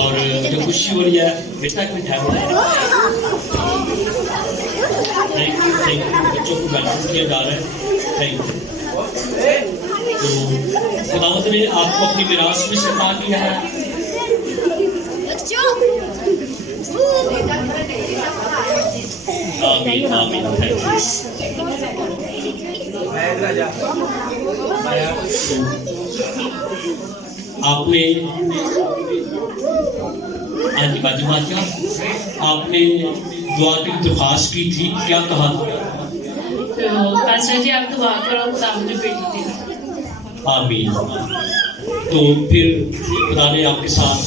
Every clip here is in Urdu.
اور جو خوشی ہو رہی ہے بیٹا کوئی ٹھہر رہا ہے، تھینک یو بچوں کو ویلکم کیا جا رہا ہے، تھینک یو۔ تو خداوند نے آپ کو اپنی میراث میں سے عطا کیا ہے۔ آمین آمین، تھینک یو۔ آپ نے آپ نے دعا کی درخواست کی تھی، کیا کہا؟ پاسٹر جی آپ دعا کرو خدا مجھے بیٹی دے۔ آمین۔ تو پھر خدا نے آپ کے ساتھ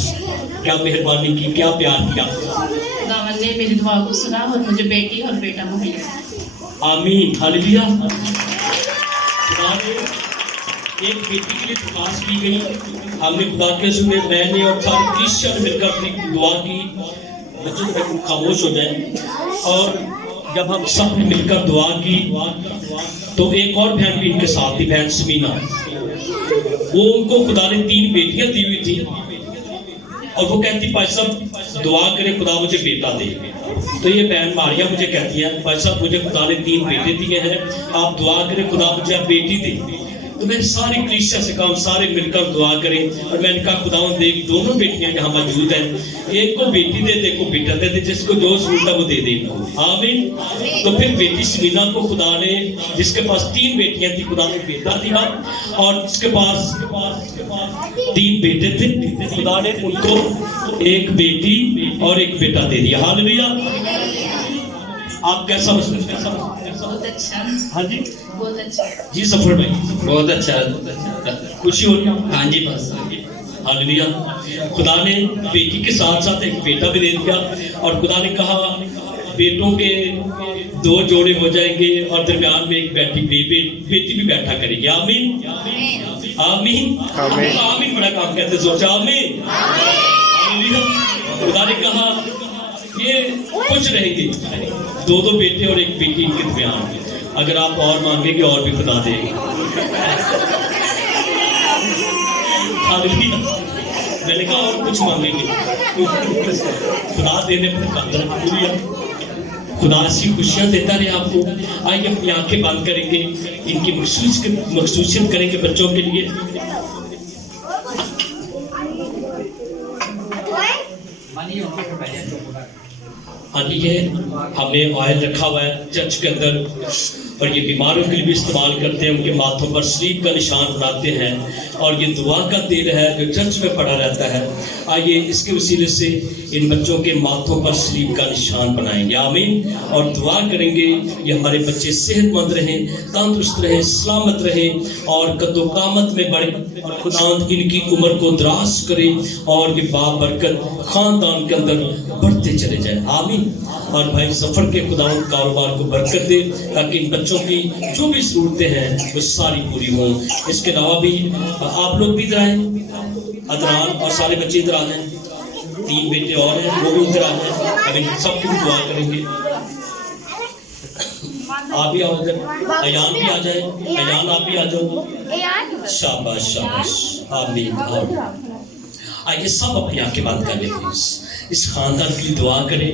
کیا مہربانی کی، کیا پیار کیا؟ خداوند نے میری دعا کو سنا اور مجھے بیٹی اور بیٹا مہیا۔ آمین، ہاللویا۔ خدا نے ایک بیٹی کے لیے درخواست کی گئی، ہم نے خدا کے حضور میں میں نے اور سارے کرسچن مل کر اپنی دعا کی، بچوں پہ خاموش ہو جائیں۔ اور جب ہم سب نے مل کر دعا کی تو ایک اور بہن بھی ان کے ساتھ تھی، بہن سمینا، وہ ان کو خدا نے 3 بیٹیاں دی ہوئی تھی اور وہ کہتی بھائی صاحب دعا کرے خدا مجھے بیٹا دے۔ تو یہ بہن ماریا مجھے کہتی ہے بھائی صاحب مجھے خدا نے 3 بیٹے دیے ہیں، آپ دعا کریں خدا مجھے آپ بیٹی دے۔ تو میں نے سارے کلیسیا سے کہا سارے مل کر دعا کریں، اور میں نے کہا خداوند دیکھ دونوں بیٹیاں یہاں موجود ہیں، ایک کو بیٹی دے دے کو بیٹا دے دے، جس کو جو ضرورت ہے وہ دے دے۔ آمین۔ تو پھر بیٹی سمینا کو خدا نے، جس کے پاس 3 بیٹیاں تھی، خدا نے بیٹا دیا، اور جس کے پاس 3 بیٹے تھے خدا نے ان کو ایک بیٹی اور ایک بیٹا دے دیا۔ ہاللویا۔ آپ کیسا محسوس کرتے ہیں؟ بہت اچھا۔ ہاں جی بہت اچھا جی سفر بھائی بہت اچھا۔ خوشی ہو رہی ہے؟ ہاں جی بس ہاللویا۔ خدا نے بیٹی کے ساتھ ساتھ ایک بیٹا بھی دے دیا، اور خدا نے کہا بیٹوں کے 2 جوڑے ہو جائیں گے اور درمیان میں ایک بیٹی بھی بیٹھا کرے گی۔ آمین آمین آمین۔ بڑا کام کہتے سوچا آمین۔ ہاللویا۔ خدا نے کہا یہ خوش رہیں گے، 2 بیٹے اور ایک بیٹی ان کے درمیان۔ اگر آپ اور مانگیں گے اور بھی خدا دے گا۔ میں نے کہا اور کچھ مانگیں گے، خدا دینے پر قادر ہے۔ خدا ایسی خوشیاں دیتا رہے آپ کو۔ آئیے اپنی آنکھیں بند کریں گے، ان کی مخصوصیت کریں گے بچوں کے لیے۔ ہاں جی، یہ ہم نے آئل رکھا ہوا ہے چرچ کے اندر، اور یہ بیماروں کے لیے بھی استعمال کرتے ہیں، ان کے ماتھوں پر سلیب کا نشان بناتے ہیں، اور یہ دعا کا تیل ہے جو چرچ میں پڑا رہتا ہے۔ آئیے اس کے وسیلے سے ان بچوں کے ماتھوں پر سلیب کا نشان بنائیں گے۔ آمین۔ اور دعا کریں گے یہ ہمارے بچے صحت مند رہیں، تندرست رہیں، سلامت رہیں، اور قد و قامت میں بڑھیں، اور خداوند ان کی عمر کو دراز کرے، اور یہ بابرکت خاندان کے اندر بڑھتے چلے جائیں۔ آمین۔ اور بھائی ظفر کے خداوند کاروبار کو برکت دے، تاکہ ان بچوں کی جو بھی ضرورتیں ہیں وہ ساری پوری ہوں۔ اس کے علاوہ بھی آپ لوگ بھی ادھر آئیں، ادران اور سارے بچے ادھر آ جائیں، 3 بیٹے اور ہیں وہ بھی ادھر آ جائیں، اب ان سب کی بھی دعا کریں گے۔ آپ بھی آؤ ادھر، ایان بھی آ جائیں، ایان آپ بھی آ جاؤ۔ شاباش شاباش، آمین آمین۔ آئیے سب اپنی آنکھیں بند کر لیں پلیز۔ اس خاندان کے لیے دعا کریں،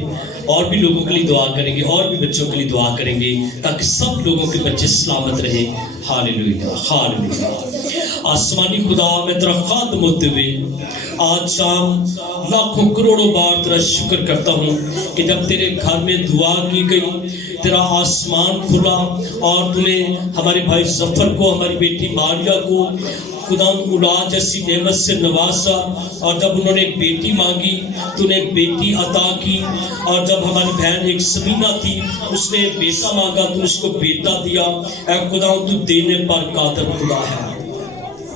اور بھی لوگوں کے لیے دعا کریں گے، اور بھی بچوں کے لیے دعا کریں گے، تاکہ سب لوگوں کے بچے سلامت رہیں۔ Hallelujah hallelujah. آسمانی خدا میں تیرا خادم ہوتے ہوئے آج شام لاکھوں کروڑوں بار تیرا شکر کرتا ہوں کہ جب تیرے گھر میں دعا کی گئی تیرا آسمان کھلا، اور تو نے ہمارے بھائی ظفر کو، ہماری بیٹی ماریا کو خدا اولاد جیسی نعمت سے نوازا، اور جب انہوں نے ایک بیٹی مانگی تو نے ایک بیٹی عطا کی، اور جب ہماری بہن ایک سمینا تھی اس نے ایک بیٹا مانگا تو اس کو بیٹا دیا۔ اے خدا تو دینے پر قادر خدا ہے۔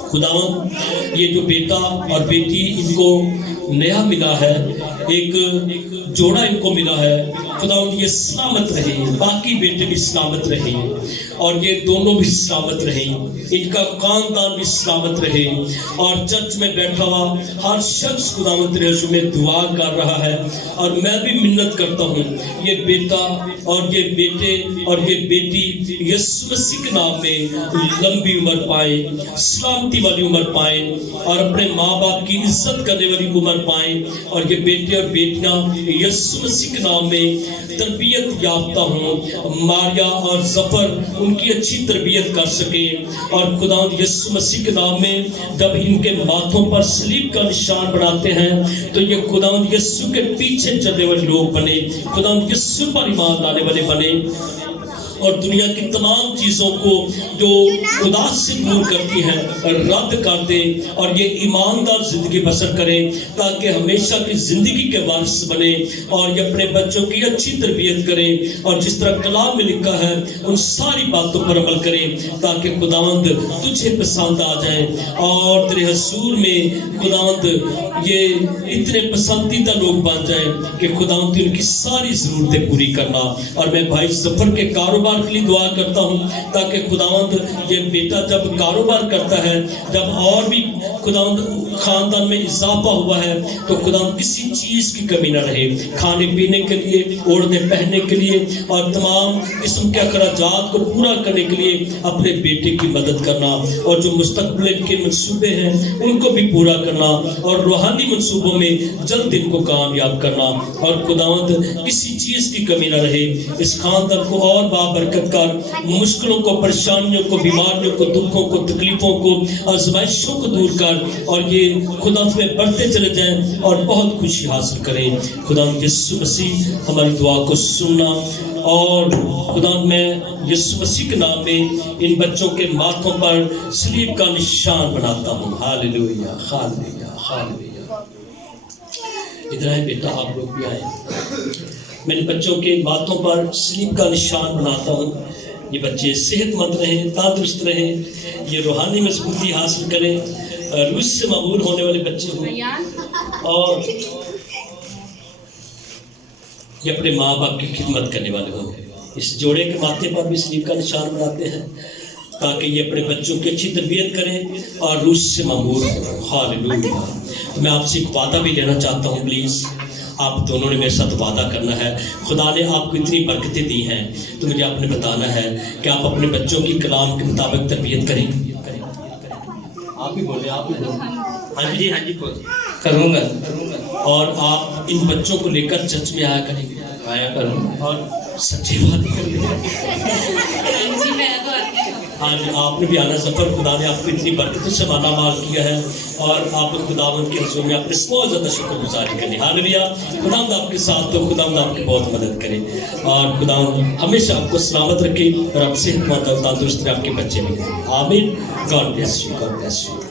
خداوند یہ جو بیٹا اور بیٹی ان کو نیا ملا ہے، ایک جوڑا ان کو ملا ہے، خداوند یہ سلامت رہے، باقی بیٹے بھی سلامت رہے، اور یہ دونوں بھی سلامت رہیں, ان کا خاندان بھی سلامت رہے, اور چرچ میں بیٹھا ہوا ہر شخص خداوند تیرے حضور میں دعا کر رہا ہے, اور میں بھی منت کرتا ہوں یہ بیٹا اور یہ بیٹے اور یہ بیٹی یسوع مسیح کے نام میں لمبی عمر پائیں, سلامتی والی عمر پائیں, اور اپنے ماں باپ کی عزت کرنے والی عمر پائیں, اور یہ بیٹے اور بیٹیاں یسوع مسیح کے نام میں تربیت یافتہ ہوں, ماریا اور ظفر ان کی اچھی تربیت کر سکیں, اور خداوند یسوع مسیح کے نام میں جب ان کے ماتھوں پر صلیب کا نشان بناتے ہیں تو یہ خداوند یسوع کے پیچھے چلنے والے لوگ بنے, خداوند یسوع پر ایمان لانے والے بنے, اور دنیا کی تمام چیزوں کو جو خدا سے دور کرتی ہیں رد کر دیں, اور یہ ایماندار زندگی بسر کریں تاکہ ہمیشہ کی زندگی کے وارث بنے, اور یہ اپنے بچوں کی اچھی تربیت کریں, اور جس طرح کلام میں لکھا ہے ان ساری باتوں پر عمل کریں تاکہ خداوند تجھے پسند آ جائیں, اور تیرے حضور میں خداوند یہ اتنے پسندیدہ لوگ بن جائیں کہ خداوند ان کی ساری ضرورتیں پوری کرنا. اور میں بھائی ظفر کے کاروبار کے لیے دعا کرتا ہوں تاکہ خداوند یہ بیٹا جب کاروبار کرتا ہے, جب اور بھی خداوند خاندان میں اضافہ ہوا ہے تو خداوند کسی چیز کی کمی نہ رہے, کھانے پینے کے لیے, اوڑھنے پہننے کے لیے, اور تمام قسم کے اخراجات کو پورا کرنے کے لیے اپنے بیٹے کی مدد کرنا, اور جو مستقبل کے منصوبے ہیں ان کو بھی پورا کرنا, اور روحانی منصوبوں میں جلد ان کو کامیاب کرنا, اور خداوند کسی چیز کی کمی نہ رہے. اس خاندان کو اور بابرکت کر, مشکلوں کو, پریشانیوں کو, بیماریوں کو, دکھوں کو, تکلیفوں کو, آزمائشوں کو دور کر, اور یہ خدا میں بڑھتے چلے جائیں اور بہت خوشی حاصل کریں. خدا یسوع مسیح ہماری دعا کو سننا, اور خدا میں یسوع مسیح کے نام میں ان بچوں کے ماتھوں پر صلیب کا نشان بناتا ہوں. Hallelujah, hallelujah, hallelujah. ادھر آئے بیٹا, آپ لوگ بھی آئے. میں ان بچوں کے ماتھوں پر صلیب کا نشان بناتا ہوں. یہ بچے صحت مند رہیں, تندرست رہیں, یہ روحانی مضبوطی حاصل کریں, روح سے معمور ہونے والے بچے ہوں, اور یہ اپنے ماں باپ کی خدمت کرنے والے ہوں. اس جوڑے کے ماتھے پر بھی صلیب کا نشان بناتے ہیں تاکہ یہ اپنے بچوں کی اچھی تربیت کریں اور روح سے معمور ہوں. ہاللویا. میں آپ سے ایک وعدہ بھی لینا چاہتا ہوں, پلیز آپ دونوں نے میرے ساتھ وعدہ کرنا ہے. خدا نے آپ کو اتنی برکتیں دی ہیں تو مجھے آپ نے بتانا ہے کہ آپ اپنے بچوں کی کلام کے مطابق تربیت کریں. آپ ہی بولیں, آپ ہی بولیں. ہاں جی, ہاں جی, کروں گا. اور آپ ان بچوں کو لے کر چرچ میں آیا کریں گے, آیا کروں, اور سچی بات کریں. ہاں جی, آپ نے بھی آنا. ظفر, خدا نے آپ کو اتنی برکتوں سے مالا مال کیا ہے, اور آپ خداوند کے حضور میں اپنے بہت زیادہ شکر گزاری کریں. ہاللویا. خداوند آپ کے ساتھ ہو, خداوند آپ کی بہت مدد کرے, اور خداوند ہمیشہ آپ کو سلامت رکھے, اور آپ صحت مند اور تندرست رہے, آپ کے بچے بھی. آمین. God bless you, God bless you.